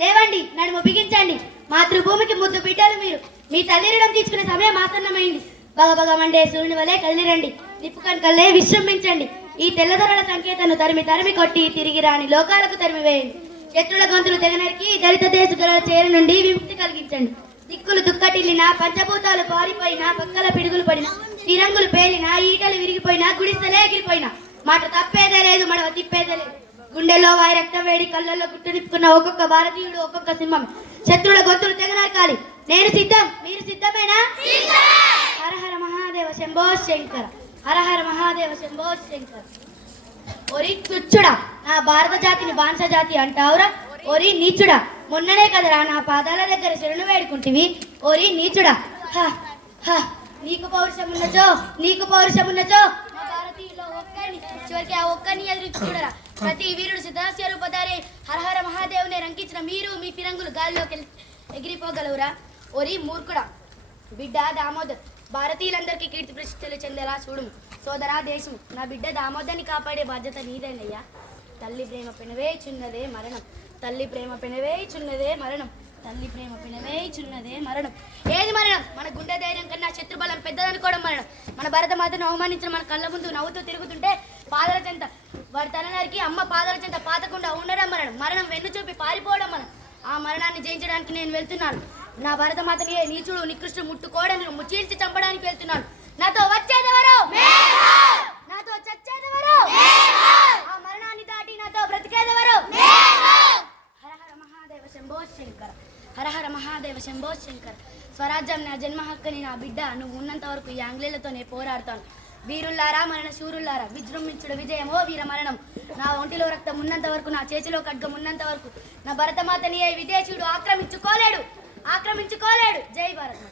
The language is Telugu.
లేవండి, నడుము బిగించండి. మాతృభూమికి ముద్దు బిడ్డలు మీరు. మీ తల్లి రుణం తీసుకునే సమయం ఆసన్నమైంది. బగబగ మండే సూర్యుని వలె కదిలిరండి. నిప్పు కనుకల్లే విశ్రమించండి. ఈ తెల్లదొరల సంకేతాన్ని తరిమి తరిమి కొట్టి తిరిగి రాని లోకాలకు తరిమివేయండి. శత్రుల గొంతులు తెగనరికి దళిత దేశగల చేరు నుండి విముక్తి కలిగించండి. దిక్కులు దుక్కటిల్లినా, పంచభూతాలు పారిపోయినా, పక్కల పిడుగులు పడినా, తిరంగులు పేలినా, ఈటలు విరిగిపోయినా, గుడిసెలే ఎగిరిపోయినా మాట తప్పేదే లేదు, మడవ తిప్పేదే లేదు. గుండెలో వారి రక్తం వేడి, కళ్ళల్లో గుట్టు నిప్పుకున్న ఒక్కొక్క భారతీయుడు ఒక్కొక్క సింహం. శత్రుల గొంతులు తెగనరకాలి. నేను సిద్ధం, మీరు సిద్ధమేనా? హర హర మహాదేవ శంభో శంకర. హర హర మహాదేవ శంభో శంకర. ఒరి తుచ్చుడా, నా భారత జాతిని బాన్స జాతి అంటావురా? ఒరి నీచుడా, మొన్ననే కదరా నా పాదాల దగ్గర శరణు వేడుకుంటివి. ఒరి నీచుడా, నీకు పౌరుషమున్నచో, నీకు పౌరుషమున్నచో మా భారతీయుల్లో ఒక్కరిని, చివరికి ఆ ఒక్కరిని ఎదురు చూడరా. ప్రతి వీరుడు సిద్ధాస్య రూపధారి హర హర మహాదేవుని రంకించిన మీరు మీ ఫిరంగులు గాలిలోకి ఎగిరిపోగలవురా? ఒరి మూర్ఖుడా, బిడ్డ దామోదర్ భారతీయులందరికీ కీర్తి ప్రతిష్టలు చెందేలా చూడుము. సోదరా దేశము, నా బిడ్డ దామోదర్ని కాపాడే బాధ్యత నీదేనయ్యా. తల్లి ప్రేమ పెనవేచున్నదే మరణం, తల్లి ప్రేమ పెనవేచున్నదే మరణం, తల్లి ప్రేమ పెనవేచున్నదే మరణం. ఏది మరణం? మన గుండె ధైర్యం కన్నా శత్రుబలం పెద్దదనుకోవడం మరణం. మన భరతమాతను అవమానించిన మన కళ్ళ ముందు నవ్వుతూ తిరుగుతుంటే పాదల చెంత వారి తననరికి అమ్మ పాదల చెంత పాతకుండా ఉండడం మరణం. మరణం వెన్ను చూపి పారిపోవడం మరణం. ఆ మరణాన్ని జయించడానికి నేను వెళ్తున్నాను. నా భరతమాతని నీచుడు నికృష్టుడు ముట్టుకోవడానికి ముచ్చీల్చి చంపడానికి వెళ్తున్నాను. నాతో వచ్చేదెవరు? నాతో చచ్చేదెవరు? ఆ మరణాన్ని దాటి నాతో బ్రతికేదెవరు? హర హర మహాదేవ శంభో శంకర. హర హర మహాదేవ శంభో శంకర. స్వరాజ్యం నా జన్మ హక్కుని నా బిడ్డ. నువ్వు ఉన్నంత వరకు ఈ ఆంగ్లేయులతోనే పోరాడతాను. వీరుల్లారా, మరణ శూరుల్లారా, విజృంభించుడు విజయమో వీర మరణం. నా ఒంటిలో రక్తం ఉన్నంత వరకు, నా చేతిలో ఖడ్గం ఉన్నంత వరకు నా భరతమాతని ఏ విదేశీయుడు ఆక్రమించుకోలేడు. జై భారత్.